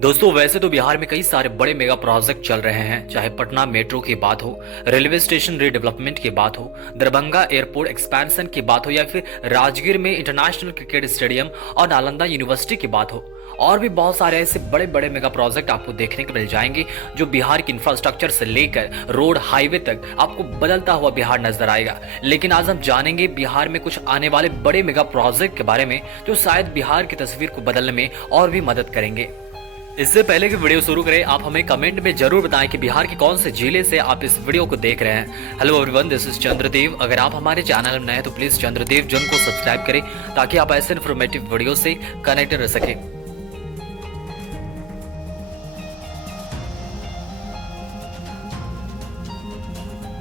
दोस्तों वैसे तो बिहार में कई सारे बड़े मेगा प्रोजेक्ट चल रहे हैं, चाहे पटना मेट्रो की बात हो, रेलवे स्टेशन रीडेवलपमेंट की बात हो, दरभंगा एयरपोर्ट एक्सपेंशन की बात हो या फिर राजगीर में इंटरनेशनल क्रिकेट स्टेडियम और नालंदा यूनिवर्सिटी की बात हो। और भी बहुत सारे ऐसे बड़े बड़े मेगा प्रोजेक्ट आपको देखने को मिल जाएंगे जो बिहार के इंफ्रास्ट्रक्चर से लेकर रोड हाईवे तक आपको बदलता हुआ बिहार नजर आएगा। लेकिन आज हम जानेंगे बिहार में कुछ आने वाले बड़े मेगा प्रोजेक्ट के बारे में जो शायद बिहार की तस्वीर को बदलने में और भी मदद करेंगे। इससे पहले कि वीडियो शुरू करें, आप हमें कमेंट में जरूर बताएं कि बिहार के कौन से जिले से आप इस वीडियो को देख रहे हैं। Hello everyone, this is Chandradev. अगर आप हमारे चैनल में नए हैं तो प्लीज चंद्रदेव जन को सब्सक्राइब करें ताकि आप ऐसे इन्फॉर्मेटिव वीडियो से कनेक्ट रह सकें।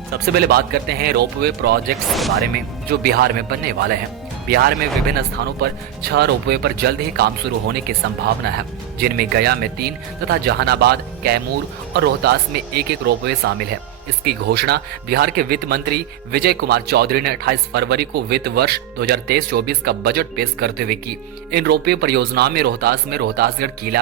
सबसे पहले बात करते हैं रोपवे प्रोजेक्ट्स के बारे में जो बिहार में बनने वाले हैं। बिहार में विभिन्न स्थानों पर 6 रोपवे पर जल्द ही काम शुरू होने की संभावना है, जिनमें गया में 3 तथा जहानाबाद, कैमूर और रोहतास में एक रोपवे शामिल है। इसकी घोषणा बिहार के वित्त मंत्री विजय कुमार चौधरी ने 28 फरवरी को वित्त वर्ष 2023-24 का बजट पेश करते हुए की। इन रोपवे परियोजनाओं में रोहतास में रोहतासगढ़ किला,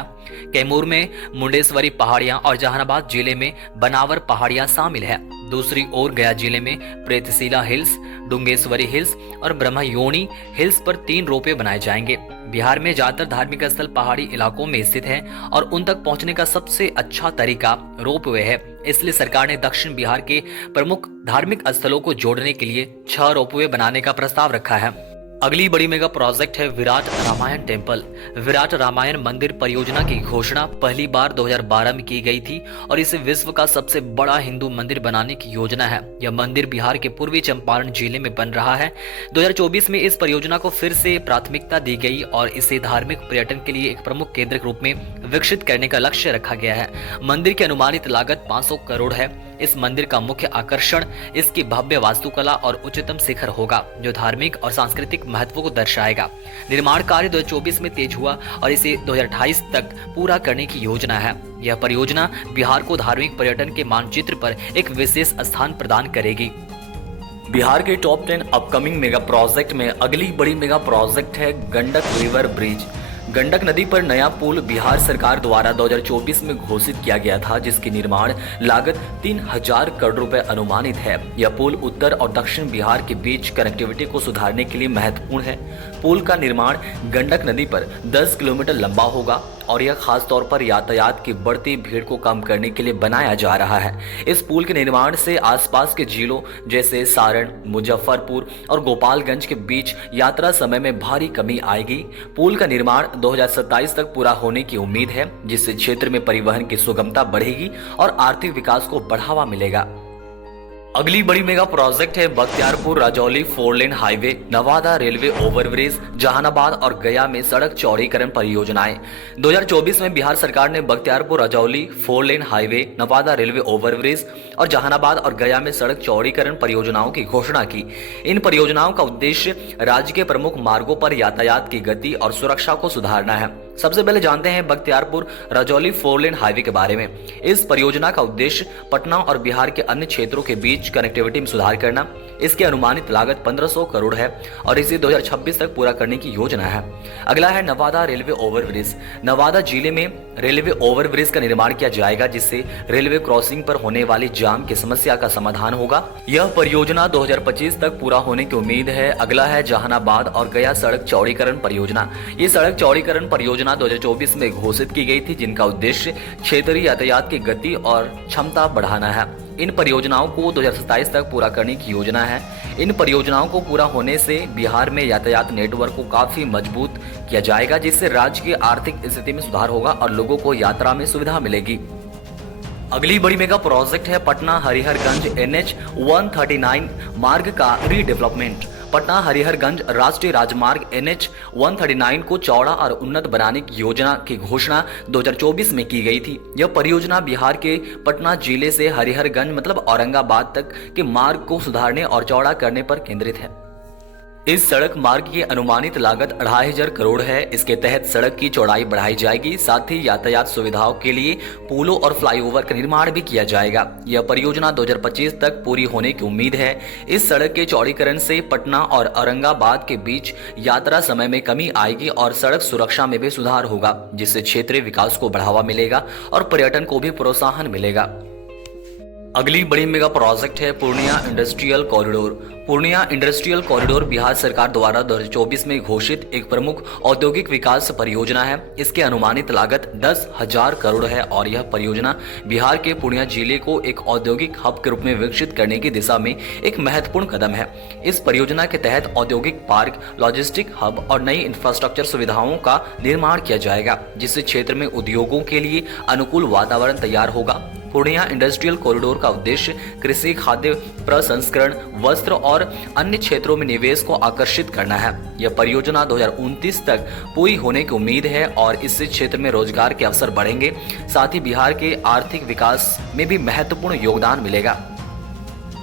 कैमूर में मुंडेश्वरी पहाड़ियां और जहानाबाद जिले में बनावर पहाड़ियां शामिल है। दूसरी ओर गया जिले में प्रेतशिला हिल्स, डुंगेश्वरी हिल्स और ब्रह्मयोनी हिल्स पर 3 रोपवे बनाए जाएंगे। बिहार में ज्यादातर धार्मिक स्थल पहाड़ी इलाकों में स्थित है और उन तक पहुंचने का सबसे अच्छा तरीका रोपवे है। इसलिए सरकार ने दक्षिण बिहार के प्रमुख धार्मिक स्थलों को जोड़ने के लिए 6 रोपवे बनाने का प्रस्ताव रखा है। अगली बड़ी मेगा प्रोजेक्ट है विराट रामायण टेम्पल। विराट रामायण मंदिर परियोजना की घोषणा पहली बार 2012 में की गई थी और इसे विश्व का सबसे बड़ा हिंदू मंदिर बनाने की योजना है। यह मंदिर बिहार के पूर्वी चंपारण जिले में बन रहा है। 2024 में इस परियोजना को फिर से प्राथमिकता दी गई और इसे धार्मिक पर्यटन के लिए एक प्रमुख केंद्र के रूप में विकसित करने का लक्ष्य रखा गया है। मंदिर की अनुमानित लागत 500 करोड़ है। इस मंदिर का मुख्य आकर्षण इसकी भव्य वास्तुकला और उच्चतम शिखर होगा जो धार्मिक और सांस्कृतिक महत्व को दर्शाएगा। निर्माण कार्य 2024 में तेज हुआ और इसे 2028 तक पूरा करने की योजना है। यह परियोजना बिहार को धार्मिक पर्यटन के मानचित्र पर एक विशेष स्थान प्रदान करेगी। बिहार के टॉप 10 अपकमिंग मेगा प्रोजेक्ट में अगली बड़ी मेगा प्रोजेक्ट है गंडक रिवर ब्रिज। गंडक नदी पर नया पुल बिहार सरकार द्वारा 2024 में घोषित किया गया था, जिसकी निर्माण लागत 3000 करोड़ रुपए अनुमानित है। यह पुल उत्तर और दक्षिण बिहार के बीच कनेक्टिविटी को सुधारने के लिए महत्वपूर्ण है। पुल का निर्माण गंडक नदी पर 10 किलोमीटर लंबा होगा और यह खास तौर पर यातायात की बढ़ती भीड़ को कम करने के लिए बनाया जा रहा है। इस पुल के निर्माण से आसपास के जिलों जैसे सारण, मुजफ्फरपुर और गोपालगंज के बीच यात्रा समय में भारी कमी आएगी। पुल का निर्माण 2027 तक पूरा होने की उम्मीद है, जिससे क्षेत्र में परिवहन की सुगमता बढ़ेगी और आर्थिक विकास को बढ़ावा मिलेगा। अगली बड़ी मेगा प्रोजेक्ट है Bakhtiyarpur Rajauli 4 lane highway, Nawada railway overbridge, Jehanabad और गया में सड़क चौड़ीकरण परियोजनाएं। 2024 में बिहार सरकार ने Bakhtiyarpur Rajauli 4 lane highway, Nawada railway overbridge और जहानाबाद और गया में सड़क चौड़ीकरण परियोजनाओं की घोषणा की। इन परियोजनाओं का उद्देश्य राज्य के प्रमुख मार्गों पर यातायात की गति और सुरक्षा को सुधारना है। सबसे पहले जानते हैं बख्तियारपुर राजौली 4 लेन हाईवे के बारे में। इस परियोजना का उद्देश्य पटना और बिहार के अन्य क्षेत्रों के बीच कनेक्टिविटी में सुधार करना। इसकी अनुमानित लागत 1500 करोड़ है और इसे 2026 तक पूरा करने की योजना है। अगला है नवादा रेलवे ओवरब्रिज। नवादा जिले में रेलवे ओवरब्रिज का निर्माण किया जाएगा, जिससे रेलवे क्रॉसिंग पर होने वाली जाम की समस्या का समाधान होगा। यह परियोजना 2025 तक पूरा होने की उम्मीद है। अगला है जहानाबाद और गया सड़क चौड़ीकरण परियोजना। ये सड़क चौड़ीकरण परियोजना 2024 में घोषित की गई थी, जिनका उद्देश्य क्षेत्रीय यातायात की गति और क्षमता बढ़ाना है। इन परियोजनाओं को 2027 तक पूरा करने की योजना है। इन परियोजनाओं को पूरा होने से बिहार में यातायात नेटवर्क को काफी मजबूत किया जाएगा, जिससे राज्य की आर्थिक स्थिति में सुधार होगा और लोगों को यात्रा में सुविधा मिलेगी। अगली बड़ी मेगा प्रोजेक्ट है पटना हरिहरगंज NH 139 मार्ग का रीडेवलपमेंट। पटना हरिहरगंज राष्ट्रीय राजमार्ग NH 139 को चौड़ा और उन्नत बनाने की योजना की घोषणा 2024 में की गई थी। यह परियोजना बिहार के पटना जिले से हरिहरगंज मतलब औरंगाबाद तक के मार्ग को सुधारने और चौड़ा करने पर केंद्रित है। इस सड़क मार्ग की अनुमानित लागत 2500 करोड़ है। इसके तहत सड़क की चौड़ाई बढ़ाई जाएगी, साथ ही यातायात सुविधाओं के लिए पुलों और फ्लाईओवर का निर्माण भी किया जाएगा। यह परियोजना 2025 तक पूरी होने की उम्मीद है। इस सड़क के चौड़ीकरण से पटना और औरंगाबाद के बीच यात्रा समय में कमी आएगी और सड़क सुरक्षा में भी सुधार होगा, जिससे क्षेत्रीय विकास को बढ़ावा मिलेगा और पर्यटन को भी प्रोत्साहन मिलेगा। अगली बड़ी मेगा प्रोजेक्ट है Purnia industrial corridor. Purnia industrial corridor Bihar सरकार द्वारा 2024 में घोषित एक प्रमुख औद्योगिक विकास परियोजना है। इसकी अनुमानित लागत 10,000 करोड़ है और यह परियोजना बिहार के पूर्णिया जिले को एक औद्योगिक हब के रूप में विकसित करने की दिशा में एक महत्वपूर्ण कदम है। इस परियोजना के तहत औद्योगिक पार्क, लॉजिस्टिक हब और नई इंफ्रास्ट्रक्चर सुविधाओं का निर्माण किया जाएगा, जिससे क्षेत्र में उद्योगों के लिए अनुकूल वातावरण तैयार होगा। पूर्णिया इंडस्ट्रियल कॉरिडोर का उद्देश्य कृषि, खाद्य प्रसंस्करण, वस्त्र और अन्य क्षेत्रों में निवेश को आकर्षित करना है। यह परियोजना 2029 तक पूरी होने की उम्मीद है और इससे क्षेत्र में रोजगार के अवसर बढ़ेंगे, साथ ही बिहार के आर्थिक विकास में भी महत्वपूर्ण योगदान मिलेगा।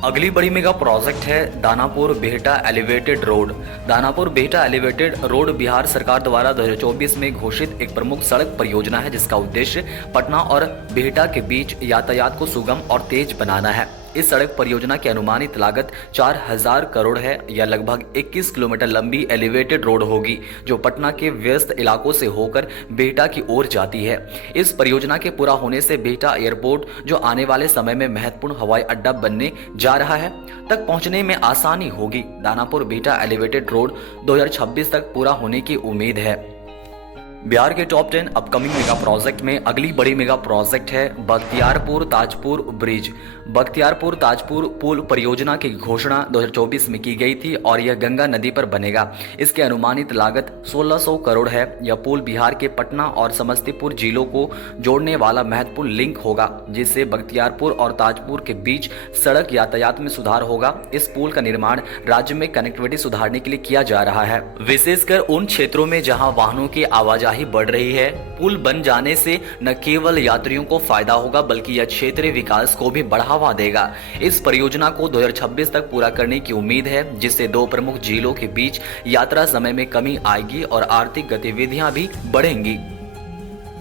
अगली बड़ी मेगा प्रोजेक्ट है Danapur Bihta elevated road. Danapur Bihta elevated road Bihar सरकार द्वारा 2024 में घोषित एक प्रमुख सड़क परियोजना है, जिसका उद्देश्य पटना और बिहटा के बीच यातायात को सुगम और तेज बनाना है। इस सड़क परियोजना की अनुमानित लागत 4,000 करोड़ है। यह लगभग 21 किलोमीटर लंबी एलिवेटेड रोड होगी, जो पटना के व्यस्त इलाकों से होकर बिहटा की ओर जाती है। इस परियोजना के पूरा होने से बिहटा एयरपोर्ट, जो आने वाले समय में महत्वपूर्ण हवाई अड्डा बनने जा रहा है, तक पहुंचने में आसानी होगी। दानापुर बिहटा एलिवेटेड रोड 2026 तक पूरा होने की उम्मीद है। बिहार के टॉप 10 अपकमिंग मेगा प्रोजेक्ट में अगली बड़ी मेगा प्रोजेक्ट है बख्तियारपुर ताजपुर ब्रिज। बख्तियारपुर ताजपुर पुल परियोजना की घोषणा 2024 में की गई थी और यह गंगा नदी पर बनेगा। इसकी अनुमानित लागत 1600 करोड़ है। यह पुल बिहार के पटना और समस्तीपुर जिलों को जोड़ने वाला महत्वपूर्ण लिंक होगा, जिससे बख्तियारपुर और ताजपुर के बीच सड़क यातायात में सुधार होगा। इस पुल का निर्माण राज्य में कनेक्टिविटी सुधारने के लिए किया जा रहा है, विशेषकर उन क्षेत्रों में जहां वाहनों की आवाजाही बढ़ रही है। पुल बन जाने से न केवल यात्रियों को फायदा होगा, बल्कि यह क्षेत्रीय विकास को भी बढ़ावा देगा। इस परियोजना को 2026 तक पूरा करने की उम्मीद है, जिससे दो प्रमुख जिलों के बीच यात्रा समय में कमी आएगी और आर्थिक गतिविधियां भी बढ़ेंगी।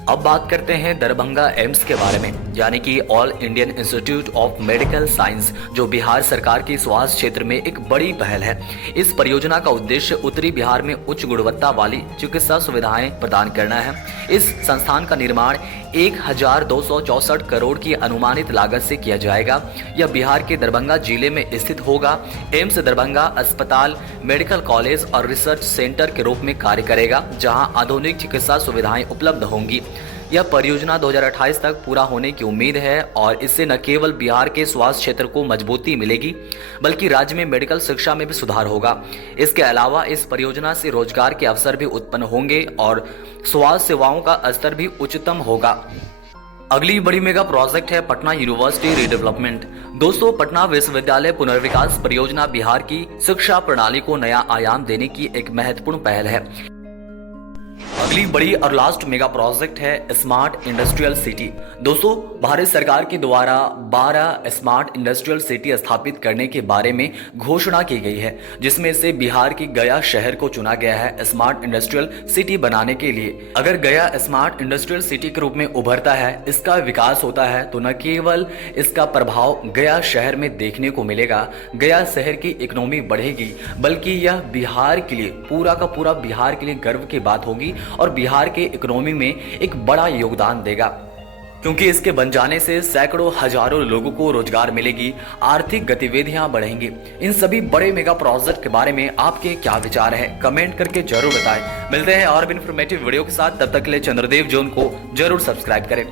अब बात करते हैं दरभंगा एम्स के बारे में, यानी कि all Indian institute of medical science, जो बिहार सरकार की स्वास्थ्य क्षेत्र में एक बड़ी पहल है। इस परियोजना का उद्देश्य उत्तरी बिहार में उच्च गुणवत्ता वाली चिकित्सा सुविधाएं प्रदान करना है। इस संस्थान का निर्माण 1,264 करोड़ की अनुमानित लागत से किया जाएगा। यह बिहार के दरभंगा जिले में स्थित होगा। एम्स दरभंगा अस्पताल, मेडिकल कॉलेज और रिसर्च सेंटर के रूप में कार्य करेगा, जहां आधुनिक चिकित्सा सुविधाएं उपलब्ध होंगी। यह परियोजना 2028 तक पूरा होने की उम्मीद है और इससे न केवल बिहार के स्वास्थ्य क्षेत्र को मजबूती मिलेगी, बल्कि राज्य में मेडिकल शिक्षा में भी सुधार होगा। इसके अलावा इस परियोजना से रोजगार के अवसर भी उत्पन्न होंगे और स्वास्थ्य सेवाओं का स्तर भी उच्चतम होगा। अगली बड़ी मेगा प्रोजेक्ट है पटना यूनिवर्सिटी रीडेवलपमेंट। दोस्तों, पटना विश्वविद्यालय पुनर्विकास परियोजना बिहार की शिक्षा प्रणाली को नया आयाम देने की एक महत्वपूर्ण पहल है। अगली बड़ी और लास्ट मेगा प्रोजेक्ट है स्मार्ट इंडस्ट्रियल सिटी। दोस्तों, भारत सरकार के द्वारा 12 स्मार्ट इंडस्ट्रियल सिटी स्थापित करने के बारे में घोषणा की गई है, जिसमें से बिहार की गया शहर को चुना गया है स्मार्ट इंडस्ट्रियल सिटी बनाने के लिए। अगर गया स्मार्ट इंडस्ट्रियल सिटी के रूप में उभरता है, इसका विकास होता है, तो न केवल इसका प्रभाव गया शहर में देखने को मिलेगा, गया शहर की इकोनॉमी बढ़ेगी, बल्कि यह बिहार के लिए, पूरा का पूरा बिहार के लिए गर्व की बात होगी और बिहार के इकोनॉमी में एक बड़ा योगदान देगा, क्योंकि इसके बन जाने से सैकड़ों हजारों लोगों को रोजगार मिलेगी, आर्थिक गतिविधियां बढ़ेंगी। इन सभी बड़े मेगा प्रोजेक्ट के बारे में आपके क्या विचार है, कमेंट करके जरूर बताएं। मिलते हैं और भी इंफॉर्मेटिव वीडियो के साथ, तब तक के लिए चंद्रदेव जोन को जरूर सब्सक्राइब करें।